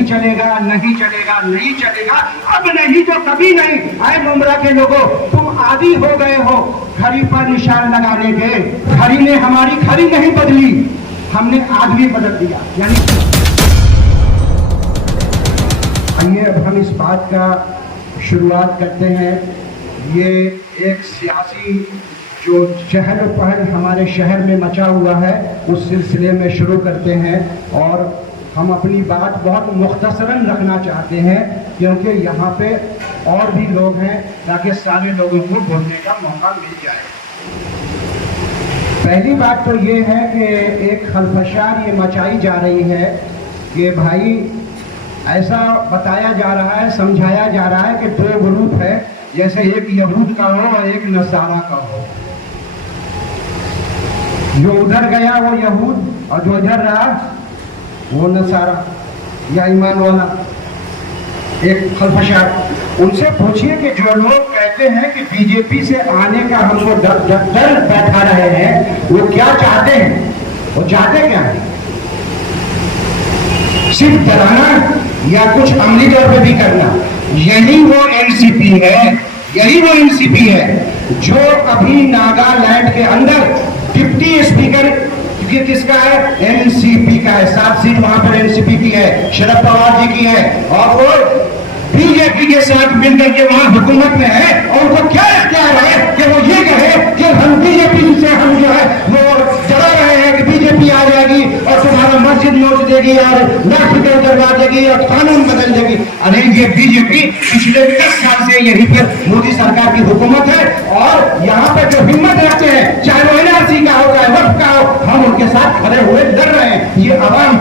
नहीं चलेगा, नहीं चलेगा, नहीं चलेगा, अब नहीं तो कभी नहीं। आए मुमरा के लोगों, तुम आदी हो गए हो घड़ी पर निशान लगाने के। घड़ी ने हमारी घड़ी नहीं बदली, हमने आदमी बदल दिया। यानी आइए अब हम इस बात का शुरुआत करते हैं। ये एक सियासी जो चहल पहल हमारे शहर में मचा हुआ है उस सिलसिले में शुरू करते हैं। और हम अपनी बात बहुत मुख्तसरन रखना चाहते हैं क्योंकि यहाँ पे और भी लोग हैं ताकि सारे लोगों को बोलने का मौका मिल जाए। पहली बात तो ये है कि एक खलफशार ये मचाई जा रही है कि भाई ऐसा बताया जा रहा है, समझाया जा रहा है कि दो ग्रुप है, जैसे एक यहूद का हो और एक नसारा का हो। जो उधर गया वो यहूद और जो इधर रहा वो नसारा या ईमान वाला। एक खलफशार उनसे पूछिए कि जो लोग कहते हैं कि बीजेपी से आने का हमको डर बैठा रहे हैं वो क्या चाहते हैं, वो चाहते क्या है? सिर्फ डराना या कुछ अमली तौर पे भी करना? यही वो एनसीपी है, यही वो एनसीपी है जो अभी नागालैंड के अंदर डिप्टी स्पीकर किसका है? एनसीपी का है। 7 सीट वहां पर एनसीपी की है, शरद पवार जी की है, और वो बीजेपी के साथ मिलकर के वहां हुकूमत में है। और उनको क्या इख्तियार है कि वो ये कहे कि हम बीजेपी से हम जो है वो डरा रहे हैं कि बीजेपी आ जाएगी और तुम्हारा मस्जिद नोच देगी और लाठी करवा देगी और कानून बदल देगी। अरे ये बीजेपी पिछले 10 साल से यहीं पर मोदी सरकार की हुकूमत है और यहाँ पर जो हिम्मत रखते हैं, चाहे वो एनआरसी का हो चाहे वक्फ का हो, हम उनके साथ खड़े हुए लड़ रहे हैं। ये आवाम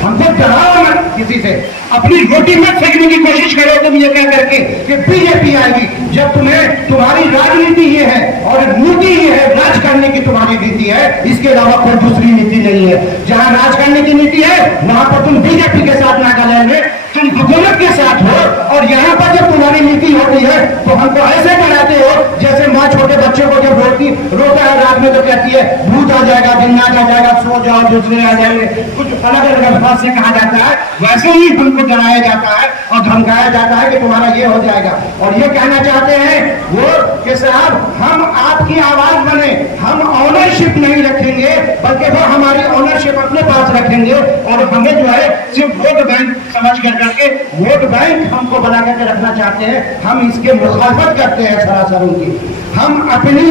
हमको डराओ मत किसी से, अपनी रोटी मत फेंकने की कोशिश करो तुम ये कह करके कि बीजेपी आएगी, जब तुम्हें तुम्हारी राजनीति ये है और नीति ये है, राज करने की तुम्हारी नीति है, इसके अलावा कोई दूसरी नीति नहीं है। जहां राज करने की नीति है वहां पर तुम बीजेपी के साथ नागालैंड में तुम हुकूमत के साथ हो, और यहाँ पर जब तुम्हारी नीति होती है तो हमको ऐसे कराते हो जैसे माँ छोटे बच्चे को जब रोता है रात में तो कहती है भूत आ जाएगा, जिन्नात आ जाएगा, सो जाओ, दूसरे आ जाएंगे, कुछ अलग अलग अल्फाज से कहा जाता है। वैसे ही हमको डराया जाता है और धमकाया जाता है कि तुम्हारा ये हो जाएगा। और ये कहना चाहते हैं वो कि साहब हम आपकी आवाज बने, हम ऑनरशिप नहीं रखेंगे बल्कि वो हमारी ऑनरशिप अपने पास रखेंगे और हमें जो है सिर्फ वोट बैंक समझ कर करके वोट बैंक हमको बना करके रखना चाहते हैं। हम इसके मुखालफत करते हैं सरासर उनकी। हम अपनी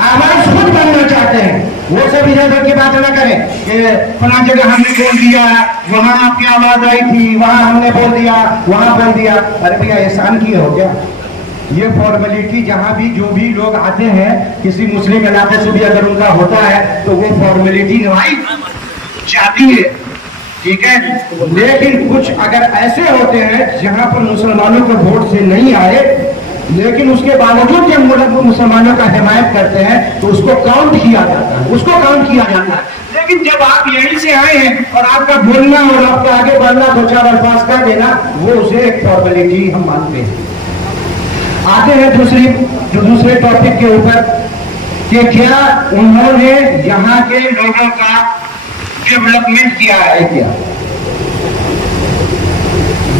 आवाज खुद बनना चाहते हैं। वो सब इधर उधर की बात ना करें कि फला जगह हमने बोल दिया, वहां आपकी आवाज आई थी, वहां हमने बोल दिया, वहां बोल दिया। अरे भैया एहसान किए हो क्या? ये फॉर्मेलिटी जहां भी जो भी लोग आते हैं किसी मुस्लिम इलाके से भी अगर उनका होता है तो वो फॉर्मेलिटी निभाई जाती है, ठीक है। लेकिन कुछ अगर ऐसे होते हैं जहां पर मुसलमानों के वोट से नहीं आए लेकिन उसके बावजूद जब मुसलमानों का हिमायत करते हैं तो उसको काउंट किया जाता है, उसको काउंट किया जाता है। लेकिन जब आप यहीं से आए हैं और आपका बोलना और आपका आगे बढ़ना 2-4 अल्फाज का देना वो उसे एक फॉर्मेलिटी हम मानते हैं। आते हैं दूसरे टॉपिक के ऊपर कि क्या उन्होंने यहाँ के लोगों का डेवलपमेंट किया है क्या?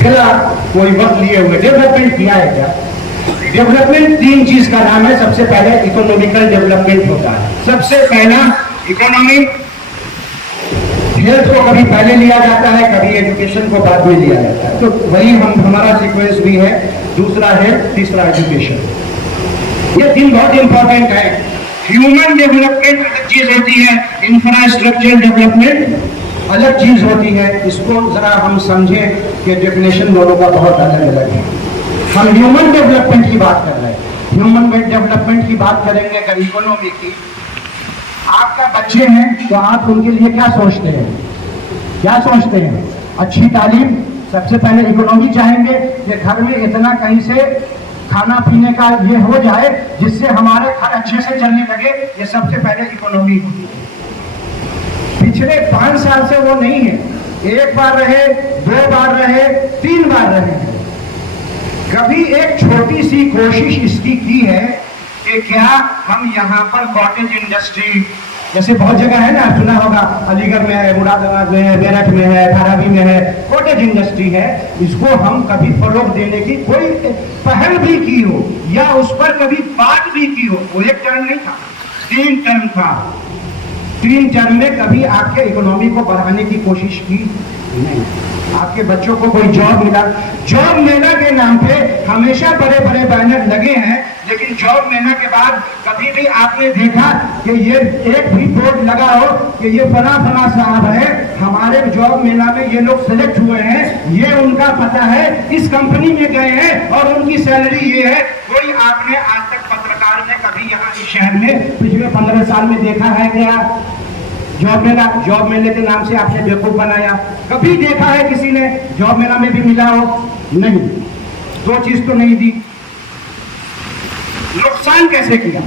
बिना कोई वक्त लिए हुए डेवलपमेंट किया है क्या? डेवलपमेंट 3 चीज का नाम है। सबसे पहले इकोनॉमिकल डेवलपमेंट होता है। सबसे पहला इकोनॉमी, हेल्थ को कभी पहले लिया जाता है, कभी एजुकेशन को बाद में लिया जाता है, तो वही हमारा सीक्वेंस भी है। दूसरा हेल्थ, तीसरा एजुकेशन। ये 3 बहुत इंपॉर्टेंट है। ह्यूमन डेवलपमेंट अलग चीज होती है, इंफ्रास्ट्रक्चर डेवलपमेंट अलग चीज होती है। इसको जरा हम समझें कि डेफिनेशन दोनों का बहुत अलग अलग है। हम ह्यूमन डेवलपमेंट की बात कर रहे हैं। ह्यूमन डेवलपमेंट की बात करेंगे अगर इकोनॉमी की। आपका बच्चे हैं तो आप उनके लिए क्या सोचते हैं? क्या सोचते हैं? अच्छी तालीम। सबसे पहले इकोनॉमी चाहेंगे कि घर में इतना कहीं से खाना पीने का ये हो जाए जिससे हमारे घर अच्छे से चलने लगे। ये सबसे पहले इकोनॉमी होती है। पिछले 5 साल से वो नहीं है। 1 बार रहे, 2 बार रहे, 3 बार रहे। कभी एक छोटी सी कोशिश इसकी की है कि क्या हम यहाँ पर कॉटेज इंडस्ट्री जैसे बहुत जगह है ना, सुना होगा, अलीगढ़ में है, मुरादाबाद में है, मेरठ में है, धारावी में है, कॉटेज इंडस्ट्री है। इसको हम कभी फरोग देने की कोई पहल भी की हो या उस पर कभी बात भी की हो, वो एक टर्म नहीं था, 3 टर्म था। 3 टर्म में कभी आपके इकोनॉमी को बढ़ाने की कोशिश की नहीं। आपके बच्चों को कोई जॉब मिला, जॉब मेला के नाम पे हमेशा बड़े बड़े बैनर लगे हैं, लेकिन जॉब मेला के बाद कभी भी आपने देखा कि ये एक भी बोर्ड लगा हो कि ये फला फला साहब है, हमारे जॉब मेला में ये लोग सेलेक्ट हुए हैं, ये उनका पता है, इस कंपनी में गए हैं और उनकी सैलरी ये है। कोई आपने आज तक पत्रकार ने कभी यहाँ इस शहर में पिछले 15 साल में देखा है क्या? जॉब मेला, जॉब मेले के नाम से आपने बेवकूफ बनाया। कभी देखा है किसी ने जॉब मेला में भी मिला हो? नहीं। 2 चीज तो नहीं दी। नुकसान कैसे किया?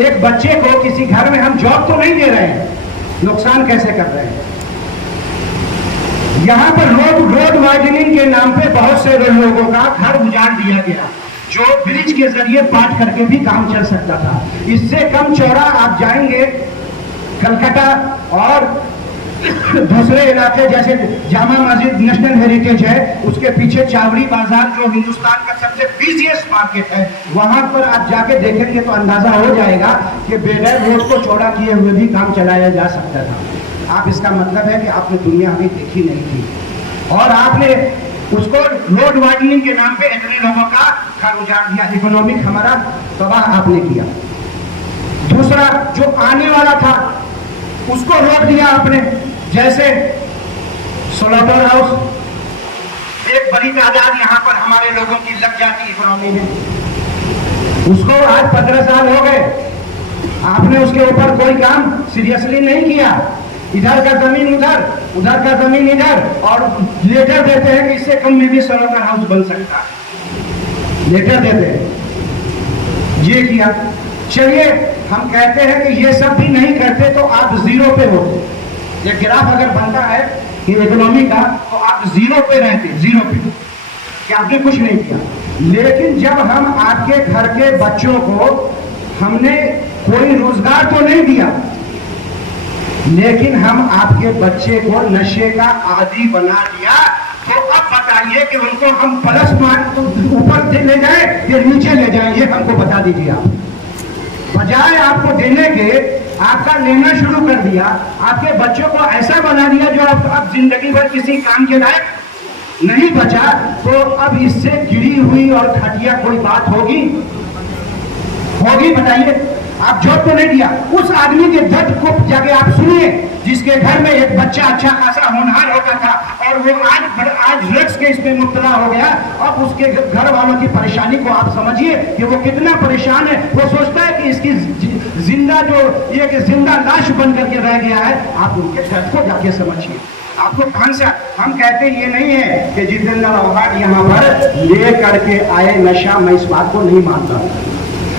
एक बच्चे को किसी घर में हम जॉब तो नहीं दे रहे हैं, नुकसान कैसे कर रहे हैं? यहां पर रोड वाइडनिंग के नाम पे बहुत से लोगों का घर उजाड़ दिया गया, जो ब्रिज के जरिए पाट करके भी काम चल सकता था। इससे कम चौड़ा आप जाएंगे कलकत्ता और दूसरे इलाके जैसे जामा मस्जिद नेशनल हेरिटेज है, उसके पीछे चावड़ी बाजार जो हिंदुस्तान का सबसे बिजिएस्ट मार्केट है, वहां पर आप जाके देखेंगे तो अंदाजा हो जाएगा कि बगैर रोड को चौड़ा किए हुए भी काम चलाया जा सकता था। आप इसका मतलब है कि आपने दुनिया अभी देखी नहीं थी और आपने उसको रोड वाइडनिंग के नाम पे इतने लोगों का घर उजाड़ दिया, इकोनॉमिक हमारा तबाह आपने किया। दूसरा, जो आने वाला था उसको रोक दिया आपने, जैसे स्लॉटर हाउस, एक बड़ी तादाद यहाँ पर हमारे लोगों की लग जाती इकोनॉमी में, उसको आज 15 साल हो गए, आपने उसके ऊपर कोई काम सीरियसली नहीं किया। इधर का जमीन उधर, उधर का जमीन इधर, और लेटर देते हैं कि इससे कम में भी स्लॉटर हाउस बन सकता है, लेटर देते हैं। ये किया। चलिए हम कहते हैं कि ये सब भी नहीं करते तो आप जीरो पे होते। ये ग्राफ अगर बनता है कि इकोनॉमी का, तो आप जीरो पे रहते, जीरो पे, कि आपने कुछ नहीं किया। लेकिन जब हम आपके घर के बच्चों को हमने कोई रोजगार तो नहीं दिया, लेकिन हम आपके बच्चे को नशे का आदी बना दिया, तो अब बताइए कि उनको हम प्लस मार्क ऊपर ले जाए या नीचे ले जाए, ये हमको बता दीजिए आप। बजाय आपको देने के आपका लेना शुरू कर दिया, आपके बच्चों को ऐसा बना दिया जो अब जिंदगी भर किसी काम के लायक नहीं बचा। तो अब इससे गिरी हुई और घटिया कोई बात होगी? बताइए। आप जॉब तो नहीं दिया, उस आदमी के दर्द को जाके आप सुनिए, जिसके घर में एक बच्चा अच्छा खासा होनहार होता था और वो आज ड्रग्स के इसमें मुब्तला हो गया। अब उसके घर वालों की परेशानी को आप समझिए कि वो कितना परेशान है। वो सोचता है कि इसकी जिंदा जो एक जिंदा लाश बन करके रह गया है। आप उनके दर्द को जाके समझिए। आपको कहां से, हम कहते ये नहीं है कि जितेंद्र अवार्ड यहाँ पर ले करके आए नशा, मैं इस बात को नहीं मानता।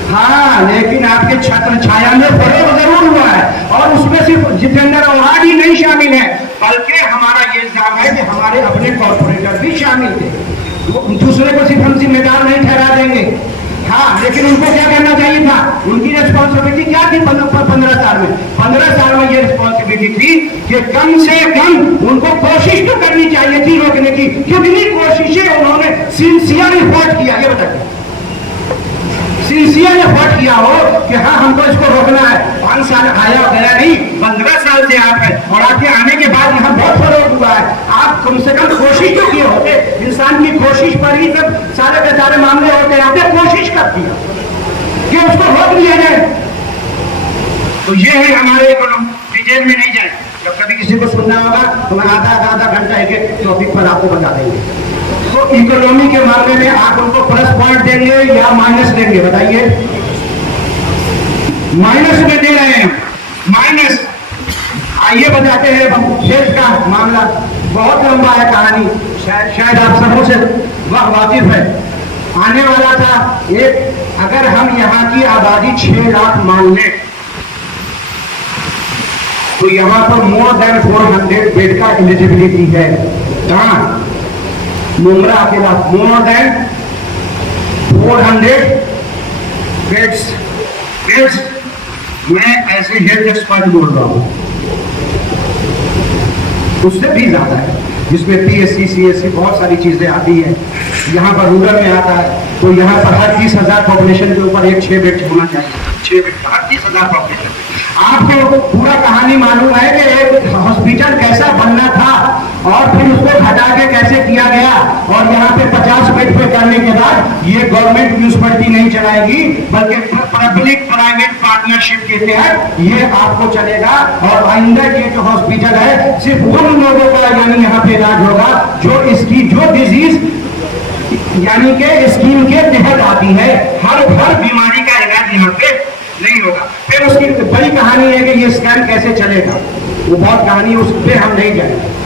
हाँ, लेकिन आपके छत्र छाया में फरोग जरूर हुआ है और उसमें सिर्फ जितेंद्र अवार्ड ही नहीं शामिल है, बल्कि हमारा ये इल्जाम है कि हमारे अपने कॉर्पोरेटर भी शामिल थे। दूसरे को सिर्फ हम जिम्मेदार नहीं ठहरा देंगे। हाँ, लेकिन उनको क्या करना चाहिए था? उनकी रिस्पॉन्सिबिलिटी क्या थी 15 साल में? 15 साल में ये रिस्पॉन्सिबिलिटी थी कि कम से कम उनको कोशिश तो करनी चाहिए थी रोकने की। कितनी कोशिशें उन्होंने सिंसियर रिपोर्ट किया, ये बताइए। सिंसियर एफर्ट किया हो कि हाँ हमको इसको रोकना है। 5 साल आया गया नहीं, 15 साल से आप है और आपके आने के बाद यहाँ बहुत फरोग हुआ है। आप कम से कम कोशिश तो किए होते। इंसान की कोशिश पर ही सब सारे के सारे मामले होते हैं। आपने कोशिश कर दिया कि उसको रोक लिया जाए। तो ये है हमारे डिटेल में नहीं जाए। जब कभी किसी को सुनना होगा तो मैं आधा घंटा एक टॉपिक पर आपको बता देंगे। तो इकोनॉमी के मामले में आप उनको प्लस पॉइंट देंगे या माइनस देंगे? बताइए। माइनस में दे रहे हैं, माइनस। आइए बताते हैं देश का मामला, बहुत लंबा है कहानी, शायद आप सबों से वह वाकिफ है। आने वाला था एक, अगर हम यहाँ की आबादी 6 लाख मान लें तो यहाँ पर मोर देन 400 बेड का एलिजिबिलिटी है। कहाँ? मुंब्रा अकेला मोर देन 400 बेड्स मैं ऐसे हेल्थ एक्सपर्ट बोल रहा हूँ, उससे भी ज्यादा है, जिसमें PSC CSC बहुत सारी चीजें आती है। यहाँ पर रूरल में आता है, तो यहाँ पर हर 30,000 पॉपुलेशन के ऊपर एक 6 बेड होना चाहिए, 6 बेड हर 30,000 पॉपुलेशन। आपको पूरा कहानी मालूम है कि एक हॉस्पिटल कैसा बनना था और फिर उसको हटा के कैसे किया गया, और यहाँ पे 50 बेड पे करने के बाद ये गवर्नमेंट म्यूनिसिपैलिटी नहीं चलाएगी, बल्कि पब्लिक प्राइवेट पार्टनरशिप के तहत ये आपको चलेगा। और आइंदा ये जो हॉस्पिटल है सिर्फ उन लोगों का यानी यहाँ पे इलाज होगा जो इसकी जो डिजीज यानी के स्कीम के तहत आती है। हर बीमारी का इलाज यहाँ पे नहीं होगा। फिर उसकी बड़ी कहानी है कि ये स्कैम कैसे चलेगा, वो बहुत कहानी, उस पर हम नहीं जाएंगे।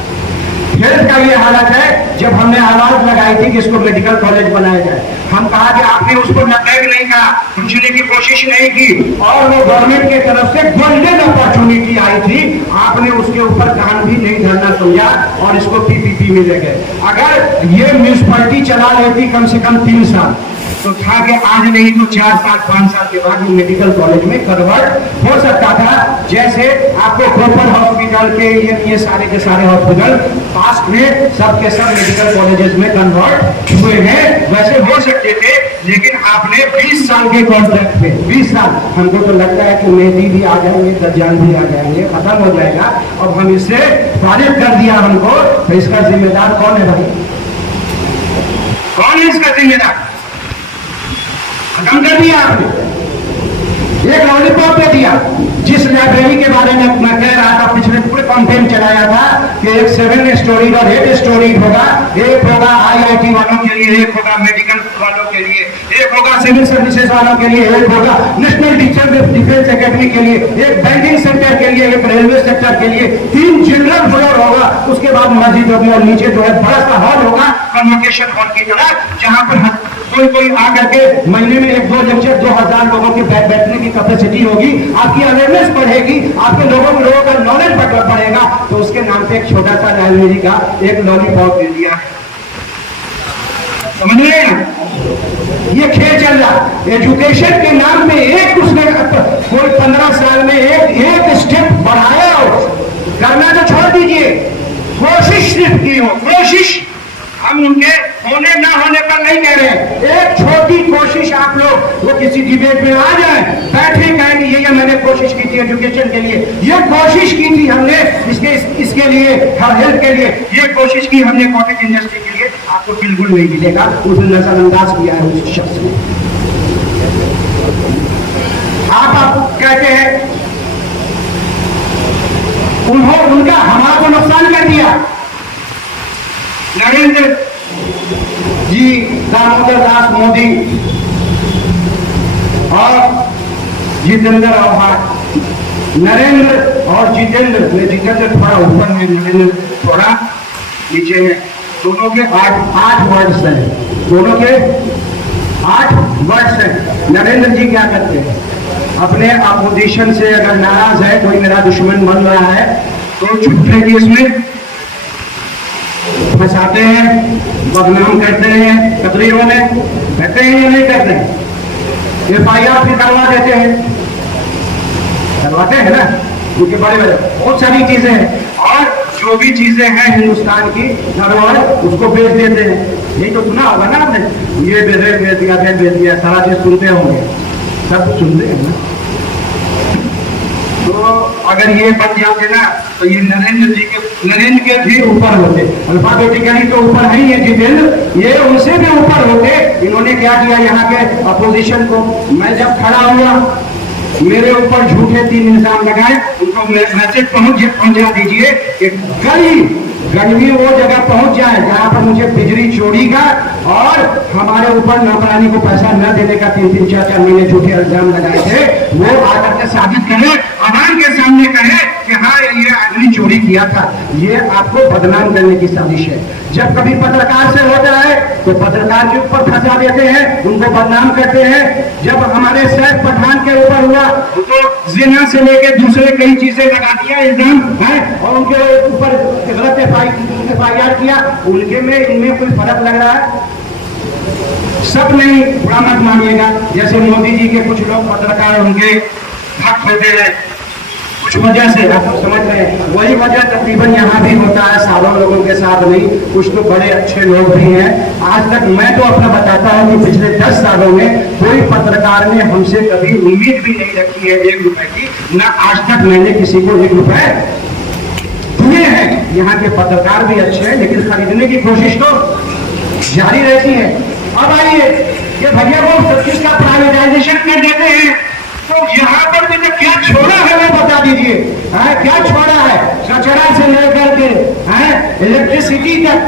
हेल्थ का ये हालत है, जब हमने आवाज लगाई थी कि इसको मेडिकल कॉलेज बनाया जाए, हम कहा कि आपने उसको नकैग नहीं कहा, पूछने की कोशिश नहीं की, और वो गवर्नमेंट के तरफ से गोल्डन अपॉर्चुनिटी आई थी, आपने उसके ऊपर कान भी नहीं धरना समझा और इसको PPP में ले गए। अगर ये म्यूनिसिपैलिटी चला लेती कम से कम 3 साल, तो था कि आज नहीं तो 4 साल 5 साल के बाद मेडिकल कॉलेज में कन्वर्ट हो सकता था। जैसे आपको प्रॉपर हॉस्पिटल के ये सारे के सारे हॉस्पिटल पास्ट में सब के सब मेडिकल कॉलेजेस में कन्वर्ट हुए हैं, वैसे हो सकते थे। लेकिन आपने 20 साल के कॉन्ट्रैक्ट पे 20 साल, हमको तो लगता है कि मेहदी भी आ जाएंगे, दज्जाल भी आ जाएंगे, खत्म हो जाएगा, अब हम इससे फारिग कर दिया हमको, तो इसका जिम्मेदार कौन है भाई? कौन है इसका जिम्मेदार? खत्म कर दिया आपने, एक लॉलीपॉप दे दिया। जिस लाइब्रेरी के बारे में मैं कह रहा था, पिछले पूरे कैंपेन चलाया था कि एक 7 स्टोरी और 8 स्टोरी होगा, एक होगा IIT वालों के लिए, एक होगा मेडिकल वालों के लिए, एक होगा सिविल सर्विसेज वालों के लिए, एक होगा नेशनल टीचर डिफेंस एकेडमी के लिए, एक बैंकिंग सेक्टर के लिए, एक रेलवे सेक्टर के लिए, 3 जनरल फ्लोर होगा, उसके बाद मस्जिद होगी और नीचे जो है बड़ा सा हॉल होगा कन्वोकेशन हॉल की तरह, जहां पर कोई आकर के महीने में 1-2 लेक्चर 2000 लोगों के बैठने की कैपेसिटी होगी, आपकी अवेयरनेस बढ़ेगी, आपके लोगों का नॉलेज बढ़ेगा। तो उसके नाम पे एक छोटा सा लाइब्रेरी का एक लॉलीपॉप दे दिया, समझ रहे हैं? ये खेल चल रहा। एजुकेशन के नाम पे एक उसने कोई 15 साल में एक स्टेप बढ़ाया हो, करना तो छोड़ दीजिए, कोशिश सिर्फ की हो, कोशिश। हम उनके होने ना होने पर नहीं कह रहे, एक छोटी कोशिश आप लोग वो किसी डिबेट में आ जाए, बैठे कहेंगे ये मैंने कोशिश की थी एजुकेशन के लिए, ये कोशिश की थी हमने इसके लिए, हेल्थ के लिए, ये कोशिश की हमने कॉटेज इंडस्ट्री के लिए, आपको बिल्कुल नहीं मिलेगा। उसने नजरअंदाज किया है उस शख्स ने। आप कहते हैं उनका हमारा को नुकसान कर दिया। नरेंद्र जी, दामोदर दास मोदी और जितेंद्र आव्हाड, नरेंद्र और जितेंद्र थोड़ा ऊपर में, नरेंद्र थोड़ा नीचे में, दोनों के 8 वर्ड्स हैं, दोनों के 8 वर्ड्स हैं। नरेंद्र जी क्या करते हैं, अपने अपोजिशन से अगर नाराज है, कोई मेरा दुश्मन बन रहा है, तो छुट्टे की इसमें फंसाते हैं, बदनाम करते हैं, तकरीबन कहते हैं या नहीं करते हैं, FIR भी करवा देते हैं, करवाते हैं ना, क्योंकि बड़े बहुत सारी चीजें हैं, और जो भी चीजें हैं हिंदुस्तान की धरोहर उसको बेच देते हैं। यही तो सुना होगा ना आपने, ये बेच दिया, सारा चीज सुनते होंगे, सब सुनते हैं ना। तो अगर ये बन जाते ना, तो ये नरेंद्र के भी ऊपर होते, अल्फाबेटिकली तो ऊपर है ये जितेंद्र, ये उनसे भी ऊपर होते। इन्होंने क्या किया, यहाँ के अपोजिशन को, मैं जब खड़ा हुआ मेरे ऊपर झूठे 3 इल्जाम लगाए, उनको मैसेज पहुंचा दीजिए कि गली वो जगह पहुंच जाए जहां पर मुझे बिजली चोरी का और हमारे ऊपर नौकरानी को पैसा न देने का 3-3, 4-4 महीने झूठे इल्जाम लगाए थे, वो आकर के साबित करे, आवाम के सामने कहे कि हाँ ये आदमी चोरी किया था। ये आपको बदनाम करने की साजिश है। जब कभी पत्रकार से होता है तो पत्रकार के ऊपर फंसा देते हैं, उनको बदनाम करते हैं। जब हमारे सैफ पठान के ऊपर हुआ तो जिना से लेकर दूसरे कई चीजें लगा दिया इल्जाम है, और उनके ऊपर गलत FIR किया, उनके में इनमें कोई फर्क लग रहा है? सब नहीं, बुरा मत मानिएगा। जैसे मोदी जी के कुछ लोग पत्रकार, उनके भक्त होते हैं कुछ वजह से, आप समझ रहे हैं, वही वजह तकरीबन यहाँ भी होता है, सारों लोगों के साथ नहीं, कुछ तो बड़े अच्छे लोग भी हैं। आज तक मैं तो अपना बताता हूँ कि पिछले 10 सालों में कोई पत्रकार ने हमसे कभी उम्मीद भी नहीं रखी है 1 रुपए की, ना आज तक मैंने किसी को 1 रुपए दिए हैं। यहाँ के पत्रकार भी अच्छे हैं, लेकिन खरीदने की कोशिश तो जारी रहती है। अब आइए, ये भैया को सब चीज का प्राइवेटाइजेशन कर देते हैं, तो यहाँ पर भी तो क्या छोड़ा है वो बता दीजिए। क्या छोड़ा है? कचरा से लेकर के इलेक्ट्रिसिटी तक,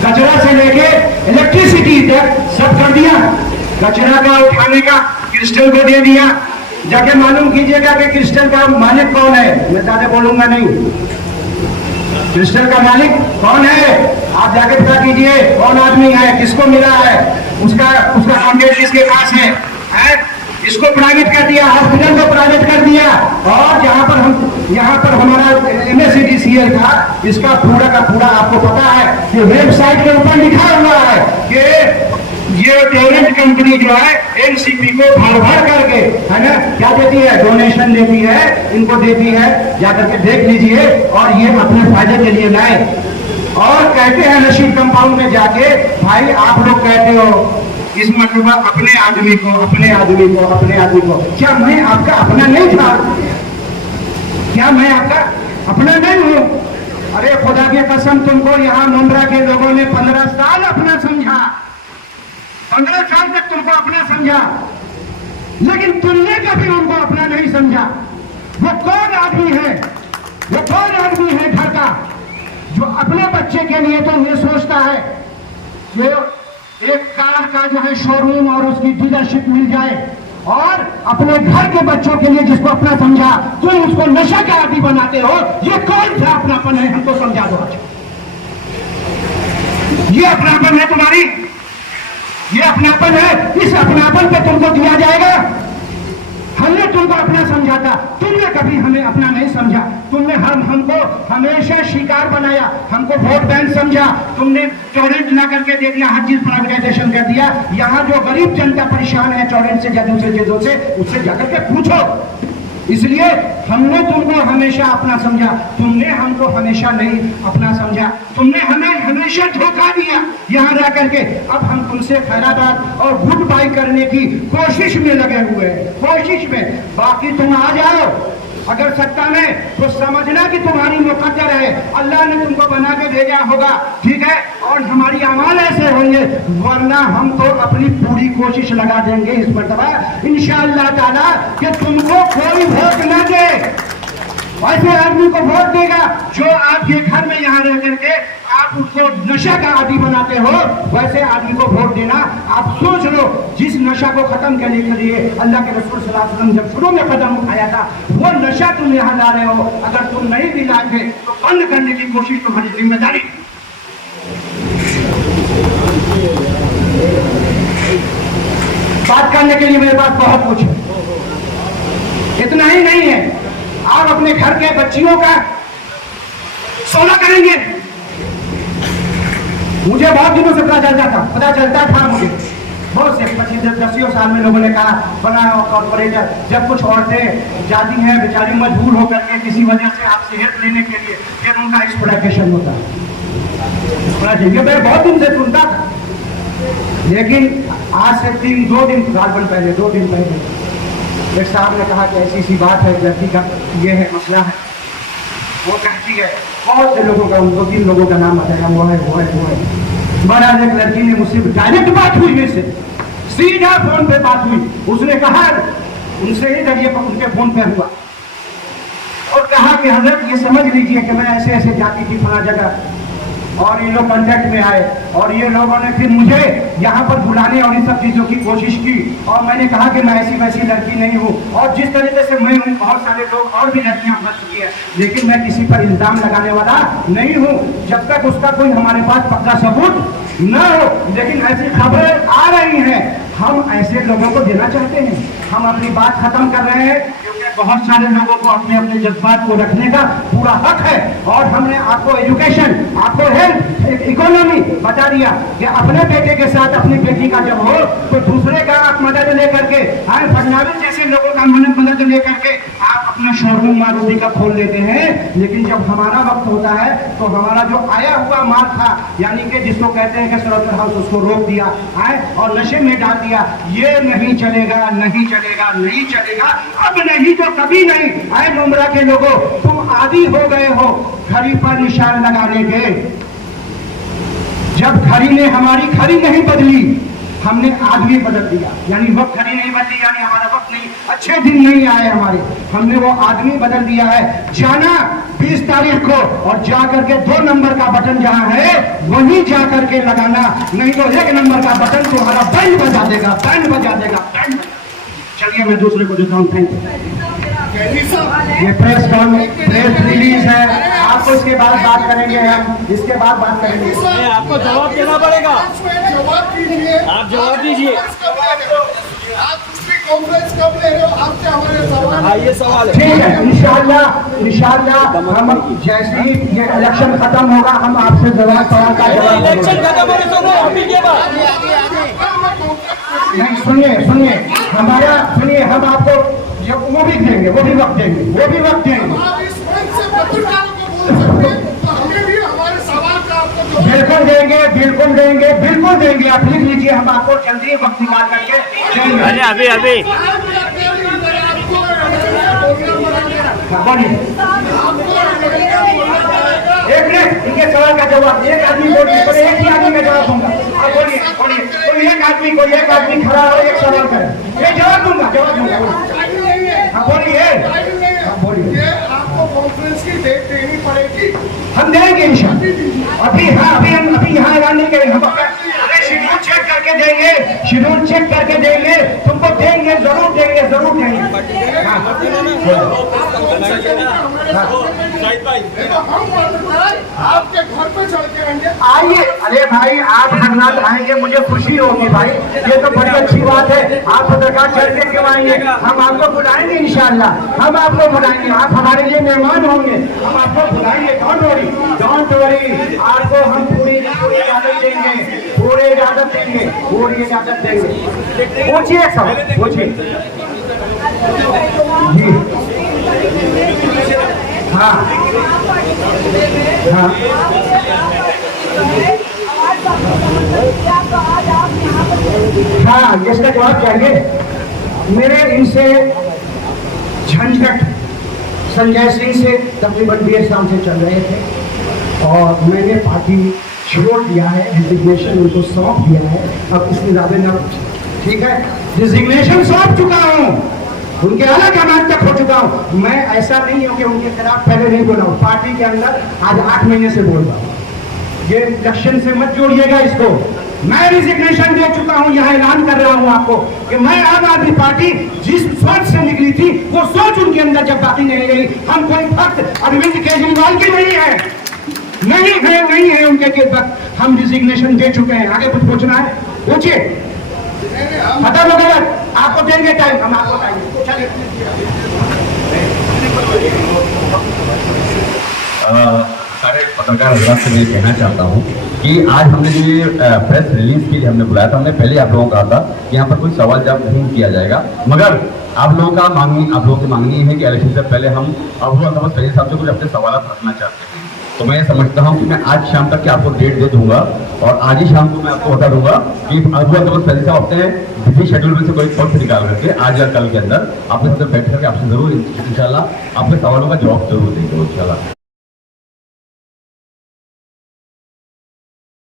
कचरा से लेके इलेक्ट्रिसिटी तक सब कर दिया। कचरा का उठाने का क्रिस्टल को दे दिया। जाके मालूम कीजिएगा कि क्रिस्टल का मालिक कौन है। मैं ज्यादा बोलूंगा नहीं, क्रिस्टल का मालिक कौन है आप जाके पता कीजिए, कौन आदमी है, किसको मिला है, उसका कॉन्टेक्ट किसके पास है? इसको प्राइवेट कर दिया, हॉस्पिटल को प्राइवेट कर दिया। और यहाँ पर हमारा MSCDCL था, इसका पूरा का पूरा आपको पता है कि वेबसाइट के ऊपर लिखा हुआ है कि ये टोरेंट कंपनी जो है NCP को भर करके, है ना, क्या देती है? डोनेशन देती है, इनको देती है, जाकर के देख लीजिए। और ये अपने फायदे के लिए लाए और कहते हैं रशीद कंपाउंड में जाके, भाई आप लोग कहते हो इस मतलब अपने आदमी को, अपने आदमी को, अपने आदमी को, क्या मैं आपका अपना नहीं था? क्या मैं आपका अपना नहीं हूं? अरे खुदा की कसम, तुमको यहाँ मुंद्रा के लोगों ने 15 साल अपना समझा, 15 साल तक तुमको अपना समझा, लेकिन तुमने कभी उनको अपना नहीं समझा। वो कौन आदमी है, वो कौन आदमी है घर का जो अपने बच्चे के लिए तो ये सोचता है कि एक कार का जो है शोरूम और उसकी डीलरशिप मिल जाए, और अपने घर के बच्चों के लिए जिसको अपना समझा तुम उसको नशा का आदि बनाते हो। ये कौन सा अपनापन है? हमको समझा दो आज। ये अपनापन है तुम्हारी? ये अपनापन है? इस अपनापन पे तुमको दिया जाएगा? हमने तुमको अपना समझा था, तुमने कभी हमें अपना नहीं समझा। तुमने हमको हमेशा शिकार बनाया, हमको वोट बैंक समझा। तुमने टोरेंट ला करके दे दिया, हर चीज प्राइवेटाइजेशन कर दिया। यहाँ जो गरीब जनता परेशान है टोरेंट से या दूसरे चीजों से, उससे जाकर के पूछो। इसलिए हमने तुमको हमेशा अपना समझा, तुमने हमको हमेशा नहीं अपना समझा। तुमने हमें हमेशा धोखा दिया यहाँ रह करके। अब हम तुमसे खैराबाद और गुड बाई करने की कोशिश में लगे हुए हैं, कोशिश में। बाकी तुम आ जाओ अगर सत्ता में, तो समझना कि तुम्हारी मुकद्दर है, अल्लाह ने तुमको बना के भेजा होगा, ठीक है। और हमारी अमाल ऐसे होंगे, वरना हम तो अपनी पूरी कोशिश लगा देंगे इस मरतबा इंशाअल्लाह ताला कि तुमको कोई वोट न दे। ऐसे आदमी को वोट देगा जो आपके घर में यहाँ रह करके आप उसको नशा का आदि बनाते हो, वैसे आदमी को वोट देना। आप सोच लो, जिस नशा को खत्म करने के लिए अल्लाह के रसूल सल्लल्लाहु अलैहि वसल्लम जब शुरू में कदम उठाया था, वो नशा तुम यहाँ ला रहे हो। अगर तुम नहीं भी लाए तो बंद करने की कोशिश तुम्हारी जिम्मेदारी। बात करने के लिए मेरे पास बहुत कुछ है, इतना ही नहीं है। आप अपने घर के बच्चियों का सोना करेंगे। मुझे बहुत दिनों से पता चलता था मुझे बहुत से 25-10 साल में लोगों ने कहा बना कॉर्पोरेटर। जब कुछ औरतें जाती हैं बेचारी मजबूर होकर के किसी वजह से आपसे हेल्प लेने के लिए, फिर उनका एक्सप्लॉयटेशन होता है। ये मैं बहुत दिन से सुनता था, लेकिन आज से 2 दिन पहले एक साहब ने कहा कि ऐसी सी बात है, लड़की का ये है मसला है। वो कहती है, बहुत से लोगों का, 2-3 लोगों का नाम बताया, वो है। महाराज एक लड़की ने मुझसे डायरेक्ट बात हुई, मेरे से सीधा फोन पे बात हुई। उसने कहा, उनसे ही जरिए उनके फोन पे हुआ और कहा कि हजरत ये समझ लीजिए कि मैं ऐसे ऐसे जाती थी फला जगह, और ये लोग कांटेक्ट में आए, और ये लोगों ने फिर मुझे यहाँ पर बुलाने और इन सब चीजों की कोशिश की। और मैंने कहा कि मैं ऐसी वैसी लड़की नहीं हूँ, और जिस तरीके से मैं हूँ बहुत सारे लोग और भी लड़कियां फंस चुकी है, लेकिन मैं किसी पर इल्जाम लगाने वाला नहीं हूँ जब तक उसका कोई हमारे पास पक्का सबूत न हो। लेकिन ऐसी खबरें आ रही हैं, हम ऐसे लोगों को देना चाहते हैं। हम अपनी बात खत्म कर रहे हैं, क्योंकि बहुत सारे लोगों को अपने अपने जज्बात को रखने का पूरा हक है। और हमने आपको एजुकेशन, आपको हेल्थ, एक इकोनॉमी बता दिया कि अपने बेटे के साथ अपनी बेटी का जब हो तो दूसरे का आप मदद लेकर के, फडणवीस जैसे लोगों का मदद लेकर के आप अपना शोरूम मारुति का खोल लेते हैं। लेकिन जब हमारा वक्त होता है तो हमारा जो आया हुआ माल था, यानी कि जिसको कहते हैं कि स्लॉटर हाउस, उसको रोक दिया और नशे में डाल दिया। ये नहीं चलेगा, नहीं चलेगा, नहीं चलेगा, अब नहीं तो कभी नहीं। मुमरा के लोगों, तुम आदी हो गए हो घड़ी पर निशान लगाने के। जब घड़ी ने हमारी घड़ी नहीं बदली, हमने आदमी बदल दिया। यानी वक्त घड़ी नहीं बदली, यानी हमारा वक्त नहीं, अच्छे दिन नहीं आए हमारे, हमने वो आदमी बदल दिया है। जाना 20 तारीख को और जा करके 2 नंबर का बटन जहां है वहीं जा करके लगाना, नहीं तो 1 नंबर का बटन तुम्हारा बैंड बजा देगा, बैंड बजा देगा, बैंड। चलिए मैं दूसरे को देता हूँ। Thank you. ये प्रेस रिलीज है, आपको इसके बाद बात करेंगे, हम इसके बाद बात करेंगे। आपको जवाब देना पड़ेगा, जवाब दीजिए, आप जवाब दीजिए। आप दूसरी कॉन्फ्रेंस कब ले रहे हो? आपसे हमारे सवाल। हाँ, ये सवाल है। ठीक है, इंशाल्लाह हम जैसे ही ये इलेक्शन खत्म होगा हम आपसे सवाल का जवाब इलेक्शन खत्म होने तो अभी के बाद नहीं, सुनिए हमारा, सुनिए, हम आपको वो भी देंगे, वो भी वक्त देंगे, वो भी वक्त देंगे। आप इस मंच से पत्रकारों को बोल सकते हैं, तो हमें भी हमारे सवाल का आपको जवाब बिल्कुल देंगे, बिल्कुल देंगे, बिल्कुल देंगे। आप लिख लीजिए, हम आपको जल्दी वक्त निकाल करके देंगे। अभी बोलिए, एक मिनट, इनके सवाल का जवाब एक आदमी बोलिए, एक ही आदमी का जवाब दूंगा। आप बोलिए, कोई एक आदमी खड़ा हो, एक सवाल करे, ये जवाब दूंगा। हाँ बोलिए, ये आपको कॉन्फ्रेंस की डेट देनी पड़ेगी। हम देंगे इंशाल्लाह। अभी हम यहाँ ऐलान नहीं करेंगे, हम शेड्यूल चेक करके देंगे, शेड्यूल चेक करके देंगे, तुमको देंगे, जरूर देंगे, जरूर देंगे। आपके घर पे चढ़ के आएंगे। आइए, अरे भाई आप हरनाथ आएंगे, मुझे खुशी होगी भाई, ये तो बड़ी अच्छी बात है। आप पत्रकार चढ़ के क्यों आएंगे? हम आपको बुलाएंगे इंशाल्लाह, हम आपको बुलाएंगे, आप हमारे लिए मेहमान होंगे, हम आपको बुलाएंगे। डोंट वरी, आपको हम पूरी इजाजत देंगे, पूरी इजाजत देंगे, पूरी इजाजत देंगे। पूछिए सब, पूछिए जी। हाँ हाँ, हाँ, इसका जवाब चाहिए। मेरे इनसे झंझट संजय सिंह से तकरीबन 1.5 साल से चल रहे थे और मैंने पार्टी छोड़ दिया है, डिजिग्नेशन उनको सौंप दिया है। अब इसके ज़्यादा न, ठीक है, डिजिग्नेशन सौंप चुका हूँ, उनके अलग अमानत तक हो चुका हूँ। मैं ऐसा नहीं हूँ कि उनके खिलाफ पहले नहीं बोला हूँ, पार्टी के अंदर आज 8 महीने से बोल रहा हूँ। ये इलेक्शन से मत जोड़िएगा इसको। मैं रिजिग्नेशन दे चुका हूं, यह ऐलान कर रहा हूं आपको कि मैं आम आदमी पार्टी जिस सोच से निकली थी वो सोच उनके अंदर जब बाकी नहीं रही। हम कोई भक्त अरविंद केजरीवाल की नहीं है, नहीं है उनके के वक्त। हम रिजिग्नेशन दे चुके हैं। आगे कुछ पूछना है पूछिए, खत्म हो गया, आपको देंगे टाइम, हम आपको टाइम। चलिए सारे पत्रकार हजरात से मैं कहना चाहता हूँ कि आज हमने जो ये प्रेस रिलीज के लिए हमने बुलाया था, हमने पहले आप लोगों को कहा था कि यहाँ पर कोई सवाल जवाब नहीं किया जाएगा, मगर आप लोगों की मांगनी है कि इलेक्शन से पहले हम अबू अकबर सईद साहब से कुछ अपने सवाल रखना चाहते हैं। तो मैं समझता हूँ कि मैं आज शाम तक की आपको डेट दे दूंगा और आज ही शाम को मैं आपको बता दूंगा कि अबू अकबर सईद साहब अपने बिजी शेड्यूल में से कोई वक्त निकाल करके आज या कल के अंदर आपके साथ बैठ करके आपसे जरूर इंशाल्लाह आपके सवालों का जवाब जरूर देंगे इंशाल्लाह।